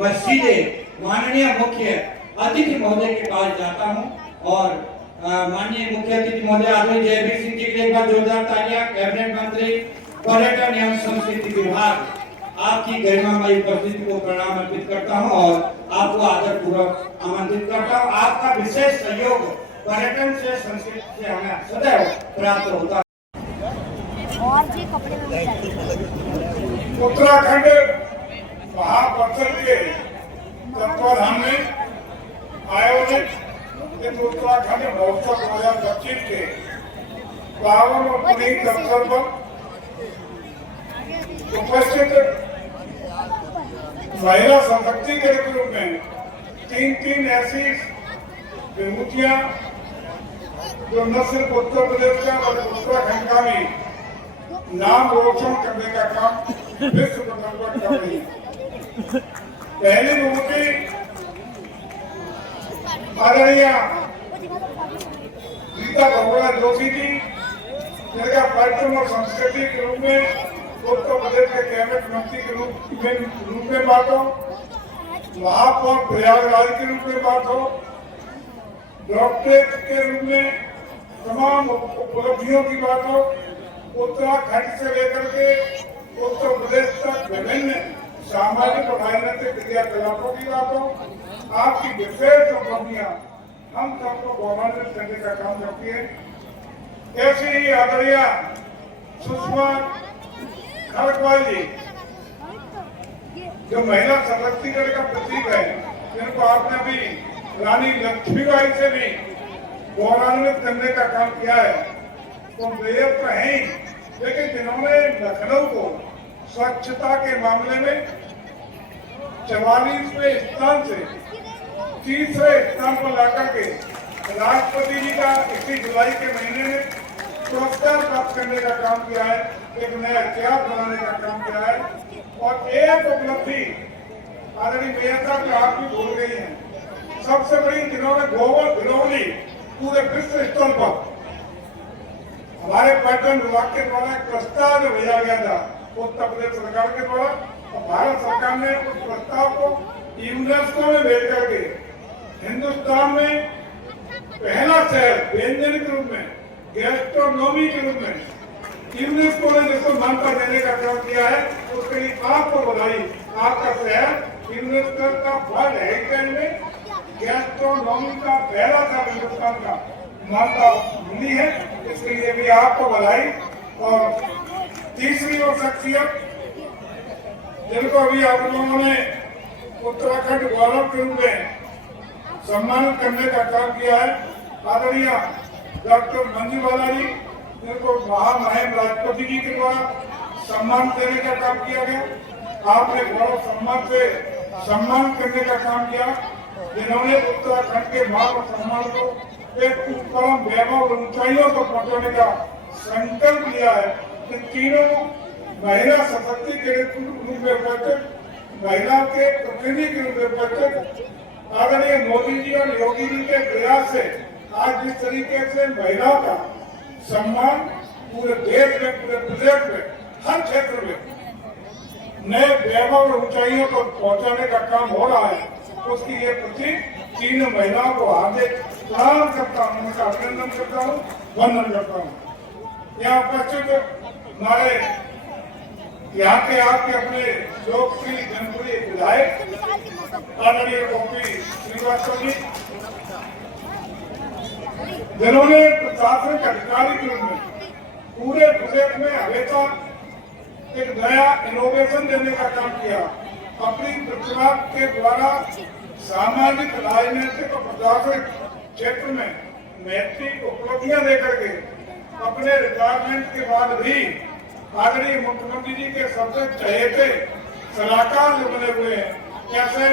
मैं सीधे माननीय मुख्य अतिथि महोदय के पास जाता हूं और माननीय मुख्य अतिथि महोदय आदरणीय जयवीर सिंह जी के लिए एक बार जोरदार तालियां। कैबिनेट मंत्री पर्यटन एवं संस्कृति विभाग आपकी गरिमामयी उपस्थिति को प्रणाम अर्पित करता हूं और आपको आदरपूर्वक आमंत्रित करता हूं। आपका विशेष सहयोग पर्यटन से संस्कृति से हमें सदैव प्राप्त होता है। और जी कपड़े उत्तराखंड महापरिषद के तत्वाधान में आयोजित इस उत्तराखंड महोत्सव 2025 के 52 और पुनीत अवसर पर उपस्थित महिला सशक्तिकरण के रूप में तीन ऐसी विभूतियां जो न सिर्फ उत्तर प्रदेश का बल्कि उत्तराखंड का भी नाम रोशन करने का काम विश्व पटल पर कर रही है। पहली विभूति आदरणीय गीता गौड़ा जोशी जी, जिनका पर्यटन और संस्कृति के रूप में उत्तर प्रदेश के कैबिनेट मंत्री के रूप में बात हो, महापौर प्रयागराज के रूप में बात हो, डॉक्टरेट के रूप में तमाम उपलब्धियों की बात हो, उत्तराखंड से लेकर के उत्तर प्रदेश तक विभिन्न सामाजिक और राजनीतिक क्रियाकलापों की बात हो, आपकी विशेष उपलब्धियां हम सबको गौरवान्वित करने का काम करती है। ऐसे ही आदरणीय सुषमा खड़गवाल जी, जो महिला सशक्तिकरण का प्रतीक है, जिनको आपने भी रानी लक्ष्मीबाई से भी गौरवान्वित करने का काम किया है, तो बेहद तो है ही, लेकिन जिन्होंने लखनऊ को स्वच्छता के मामले में 44वें स्थान से 30वें स्थान पर लाकर के राष्ट्रपति जी का 21 जुलाई के महीने में पुरस्कार प्राप्त करने का काम किया है, एक नया इतिहास बनाने का काम किया है। और एक उपलब्धि आदरणीय मेयर साहब आप भी भूल गई हैं, सबसे बड़ी जिन्होंने गोबर भिलौली पूरे विश्व स्तर पर हमारे पर्यटन विभाग के द्वारा एक प्रस्ताव जो भेजा गया था उत्तर प्रदेश सरकार के द्वारा, और भारत सरकार ने उस प्रस्ताव को यूनेस्को में भेज करके हिंदुस्तान में पहला शहर व्यंजन के रूप में, गैस्ट्रोनॉमी के रूप में यूनेस्को ने जिसको मान्यता देने का काम किया है, उसके लिए आपको बधाई। आपका शहर यूनेस्को का वर्ल्ड हेरिटेज में गैस्ट्रोनॉमी का पहला शहर हिंदुस्तान का मान्यता मिली है, इसके लिए भी आपको बधाई। और तीसरी और शख्सियत जिनको अभी आप लोगों ने उत्तराखंड गौरव के रूप में सम्मानित करने का काम किया है, आदरणीय डॉक्टर मंजू बाला जी, जिनको महामहिम राष्ट्रपति जी के द्वारा सम्मान देने का काम किया गया। आपने गौरव सम्मान से सम्मान करने का काम किया, जिन्होंने उत्तराखंड के मान और सम्मान को एक परम वैभव और ऊंचाइयों को पहुंचाने का संकल्प लिया है। इन तीनों महिला सशक्तिकरण के रूप में उपस्थित, महिलाओं के प्रतिनिधि के रूप में उपस्थित आदरणीय मोदी जी और योगी जी के प्रयास से आज जिस तरीके से महिलाओं का सम्मान पूरे देश में, पूरे प्रदेश में, हर क्षेत्र में नए वैभव और ऊंचाइयों को पहुंचाने का काम हो रहा है, उसकी ये प्रतीक तीन महिलाओं को हार्दिक प्रणाम करता हूँ, उनका अभिनंदन करता हूँ, वंदन करता हूँ। यहाँ उपस्थित हमारे यहाँ के आपके अपने लोकप्रिय जनप्रिय विधायक आदरणीय गोपी श्रीवास्तव जी, जिन्होंने प्रशासनिक अधिकारी के रूप में पूरे प्रदेश में हमेशा एक नया इनोवेशन देने का काम किया, अपनी प्रतिभा के द्वारा सामाजिक, राजनीतिक और प्रशासनिक क्षेत्र में महत्वपूर्ण उपलब्धियां देकर के अपने रिटायरमेंट के बाद भी आदरणीय मुख्यमंत्री जी के सबसे चहेते सलाहकार जो बने हुए हैं, कैसे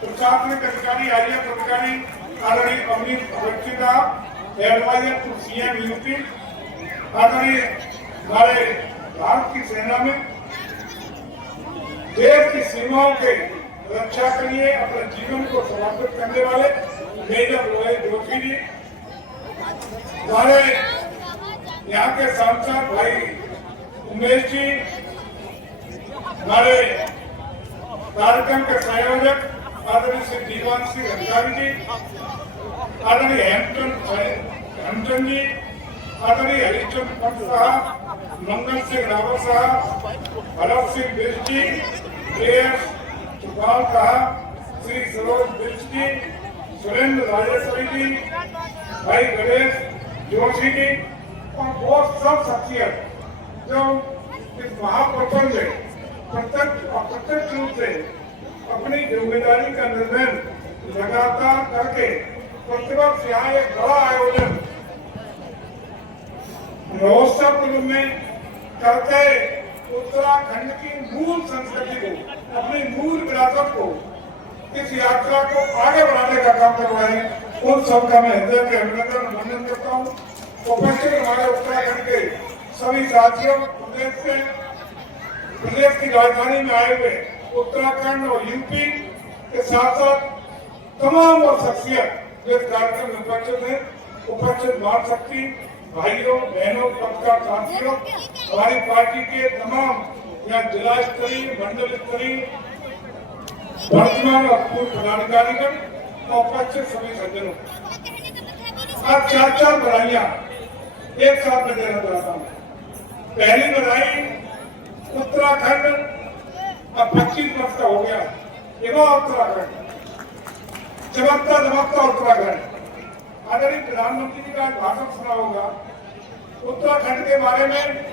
प्रशासनिक अधिकारी, आईएएस अधिकारी आदरणीय अमित अवस्थी साहब, एडवाइजर टू सीएम यूपी, आदरणीय हमारे भारत की सेना में देश की सीमाओं के रक्षा के लिए अपने जीवन को समर्पित करने वाले मेजर रोहित जोशी जी, हमारे यहाँ के सांसद भाई उमेश जी, हमारे कार्यक्रम के संयोजक आदरणीय श्री दीवान सिंह अधिकारी जी, आदरणीय हेमचंद जी, आदरणीय हरिचंद पंत साहब, मंगल सिंह रावत साहब, भरत सिंह बिष्ट जी, JS चुपाल साहब, श्री सरोज बिष्ट जी, सुरेंद्र राजेश्वरी जी, भाई गणेश जोशी जी और बहुत सब शख्सियत जो इस महाप्रबंध में प्रत्यक्ष अप्रत्यक्ष रूप से अपनी जिम्मेदारी का निर्वहन लगातार करके प्रतिवर्ष यहाँ एक बड़ा आयोजन महोत्सव के रूप में करके उत्तराखंड की मूल संस्कृति को, अपनी मूल विरासत को, इस यात्रा को आगे बढ़ाने का काम कर रहे हैं। उन सबका मैं हृदय से अभिनंदन वंदन करता हूँ। उपस्थित हमारे उत्तराखंड के सभी साथियों, प्रदेश की राजधानी में आए हुए उत्तराखंड और यूपी के साथ साथ तमाम वो शख्सियत जो इस कार्यक्रम में उपस्थित है, उपस्थित महाशक्ति भाइयों बहनों पत्रकार साथियों, हमारी पार्टी के तमाम यहाँ जिला स्तरीय मंडल स्तरीय वर्तमान और पूर्व पदाधिकारीगण और उपस्थित सभी सज्जनों, आज चार बधाइयां एक साथ में देना चाहता हूँ। पहली बधाई उत्तराखंड अब 25 वर्ष का हो गया, युवा उत्तराखंड, चमकता दमकता उत्तराखंड। आदरणीय प्रधानमंत्री जी का एक भाषण सुना होगा उत्तराखंड के बारे में,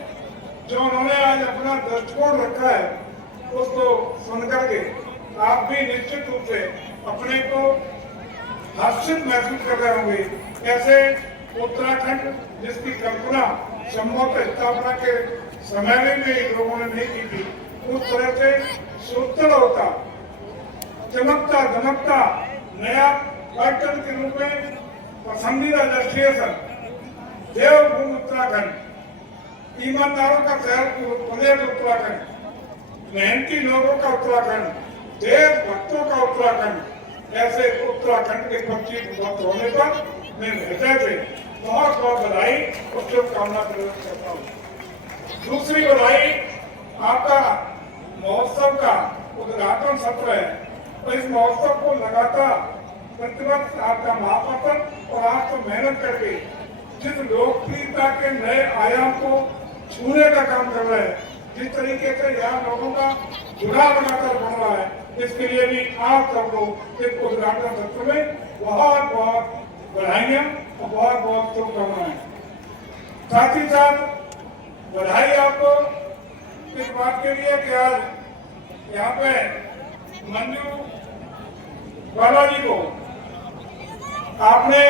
जो उन्होंने आज अपना दृष्टिकोण रखा है उसको सुनकर के आप भी निश्चित रूप से अपने को हर्षित महसूस कर रहे होंगे। कैसे उत्तराखंड जिसकी कल्पना संभवतः स्थापना के समय में भी लोगों ने नहीं की थी, उस तरह से सुंदर होता, चमकता दमकता नया पर्यटन के रूप में पसंदीदा डेस्टिनेशन देवभूमि उत्तराखंड, ईमानदारों का शहर प्रदेश उत्तराखंड, मेहनती लोगों का उत्तराखंड, देश भक्तों का उत्तराखंड। ऐसे उत्तराखंड के 25 वर्ष होने पर मैं हृदय से बहुत बहुत बधाई और शुभकामना प्रकट करता हूँ। दूसरी बधाई आपका महोत्सव का उद्घाटन सत्र है और इस महोत्सव को लगातार प्रतिवर्ष आपका महापत्र और आप तो मेहनत करके जिस लोकप्रियता के नए आयाम को छूने का काम कर रहे हैं, जिस तरीके से यहाँ लोगों का जुड़ाव लगातार बढ़ रहा है, इसके लिए भी आप सबको इस उद्घाटन सत्र में बहुत बहुत बधाइयाँ और बहुत बहुत शुभकामनाएं। साथ ही साथ बधाई आपको इस बात के लिए कि आज यहाँ पे मंजू बालाजी को आपने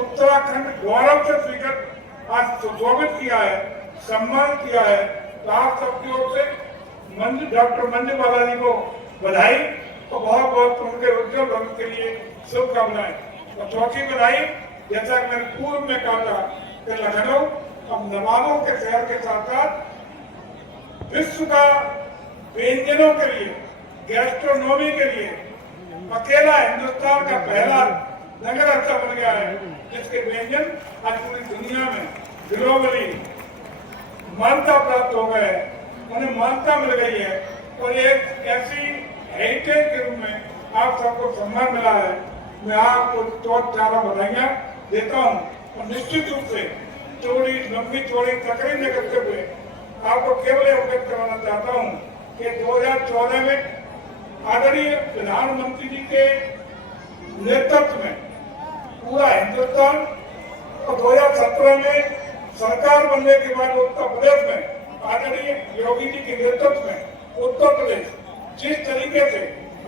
उत्तराखंड गौरव से स्वीकृत आज सुशोभित किया है, सम्मान किया है। तो आप सबकी ओर से डॉक्टर मंजू बालाजी को बधाई और बहुत बहुत उनके उज्जवल भविष्य के लिए शुभकामनाएं। और चौथी बधाई, जैसा कि मैंने पूर्व में कहा था कि लखनऊ अब नवाबों के शहर के साथ साथ विश्व का व्यंजनों के लिए, गैस्ट्रोनॉमी के लिए अकेला हिंदुस्तान का पहला नगर ऐसा बन गया है जिसके व्यंजन आज पूरी दुनिया में ग्लोबली मान्यता प्राप्त हो गए हैं, उन्हें मान्यता मिल गई है। और एक ऐसी हेरिटेज के रूप में आप सबको सम्मान मिला है। मैं आपको बहुत ज्यादा बधाइयाँ देता हूँ और निश्चित रूप से लंबी चौड़ी तकरीर न करते हुए आपको केवल अवगत कराना चाहता हूँ कि 2014 में आदरणीय प्रधानमंत्री जी के नेतृत्व में पूरा हिंदुस्तान और 2017 में सरकार बनने के बाद उत्तर प्रदेश में आदरणीय योगी जी के नेतृत्व में उत्तर प्रदेश जिस तरीके से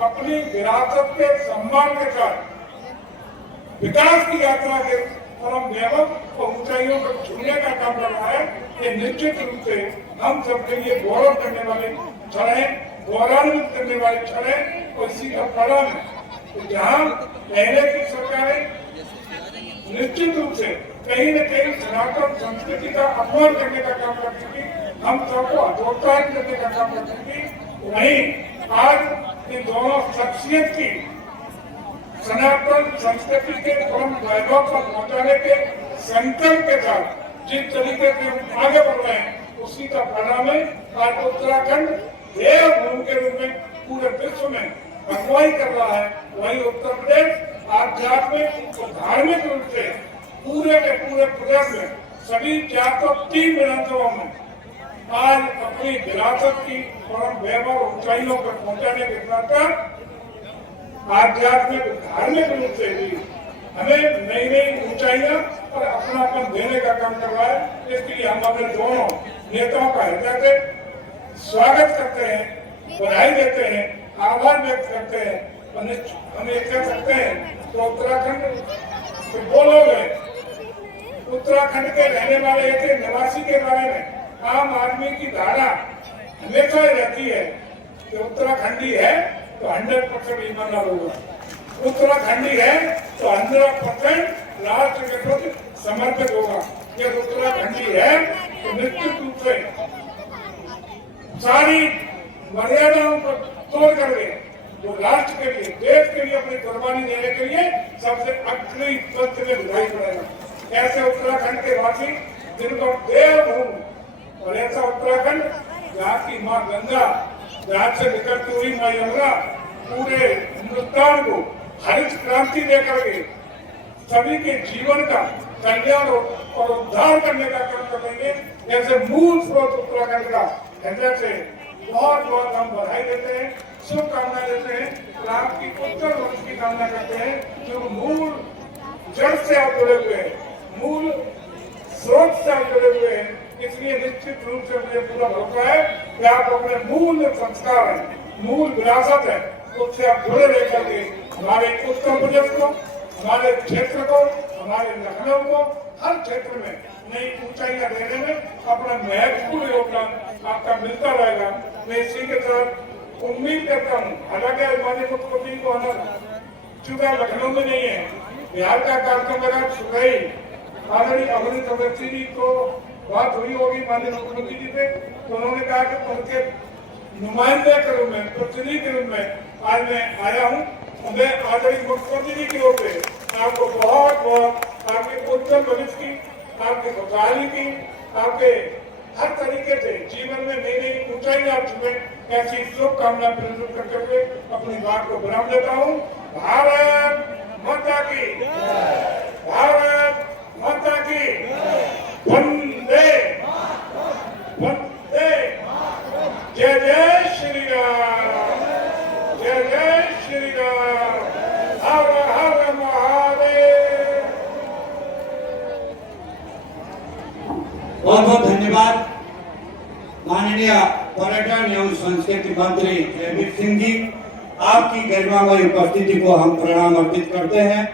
अपनी विरासत के सम्मान के साथ विकास की यात्रा के परम वैभव और ऊंचाइयों को छूने का काम कर रहा है, ये निश्चित रूप से हम सबके लिए गौरव करने वाले क्षण है, गौरवान्वित करने वाले क्षण है। और इसी का परिणाम है जहाँ पहले की सरकारें निश्चित रूप से कहीं न कहीं सनातन संस्कृति का अपमान करने का काम कर चुकी, हम सबको हतोत्साहित करने का काम कर चुकी, वहीं आज इन दोनों शख्सियत की सनातन संस्कृति के परम वैभव पर पहुंचाने के संकल्प के साथ जिस तरीके से हम आगे बढ़ रहे हैं, उसी का परिणाम है आज उत्तराखंड देवभूमि के रूप में पूरे विश्व में अगुवाई कर रहा है, वही उत्तर प्रदेश आध्यात्मिक और धार्मिक रूप से पूरे के पूरे प्रदेश में सभी 403 विधानसभाओं में आज अपनी विरासत की परम वैभव ऊंचाइयों पर पहुंचाने के साथ साथ आध्यात्मिक धार्मिक रूप से भी हमें नई नई ऊंचाइयां और अपनापन देने का काम कर रहा है। इसके लिए हम अपने दोनों नेताओं का हृदय से स्वागत करते हैं, बधाई देते हैं, आभार व्यक्त करते हैं। हम ये कह सकते हैं तो उत्तराखंड के वो लोग हैं, उत्तराखंड के रहने वाले एक निवासी के बारे में आम आदमी की धारणा हमेशा ही रहती है कि उत्तराखंडी है तो 100% ईमानदार होगा, उत्तराखंडी है तो 100% राष्ट्र के प्रति समर्पित होगा। यदि उत्तराखंडी है तो निश्चित रूप से सारी मर्यादाओं को तोड़ करके जो राष्ट्र के लिए, देश के लिए अपनी कुर्बानी देने के लिए सबसे अग्रणी पद में विधाई पड़ेगा। ऐसे उत्तराखंड के वासी जिनको देवभूमि और ऐसा उत्तराखंड जहाँ की माँ गंगा, जहाँ से निकलती हुई माँ यमुना पूरे हिंदुस्तान को हरित क्रांति देकर के सभी के जीवन का कल्याण और उद्धार करने का काम करेंगे। ऐसे मूल स्रोत उत्तराखंड का हृदय से बहुत बहुत हम बधाई देते हैं, शुभकामनाएं देते हैं और आपकी उत्तर भविष्य की कामना करते हैं। जो मूल जड़ से आप जुड़े हुए हैं, मूल स्रोत से आप जुड़े हुए हैं, इसलिए निश्चित रूप से मुझे पूरा भरोसा है कि आप अपने मूल संस्कार है, मूल विरासत है, उससे आप जुड़े रह करके हमारे उत्तर प्रदेश को, हमारे क्षेत्र को, हमारे लखनऊ को, हर क्षेत्र में नई ऊंचाइयां देने में अपना महत्वपूर्ण योगदान आपका मिलता रहेगा। मैं इसी के साथ उम्मीद करता हूँ, हालांकि माननीय मुख्यमंत्री को आना चूंकि लखनऊ में नहीं है, बिहार का कार्यक्रम लगा सुबह ही आदरणीय अवनीश अवस्थी जी को बात हुई होगी माननीय मुख्यमंत्री जी से, तो उन्होंने कहा कि उनके नुमाइंदे के रूप में, प्रतिनिधि के रूप में आज मैं आया हूँ। मैं आदरणीय मुख्यमंत्री जी की ओर से आपको बहुत बहुत आपके उज्जवल भविष्य की, आपके खुशहाली की, आपके हर तरीके से जीवन में नई नई ऊंचाई आप छुए, ऐसी शुभकामना प्रस्तुत करते हुए अपनी बात को विराम देता हूँ। भारत माता की, भारत माता की, वंदे वंदे, जय जय श्री राम, जय जय श्री राम, हर हर महादेव। बहुत बहुत धन्यवाद माननीय पर्यटन एवं संस्कृति मंत्री जयवीर सिंह जी, आपकी गरिमामय उपस्थिति को हम प्रणाम अर्पित करते हैं।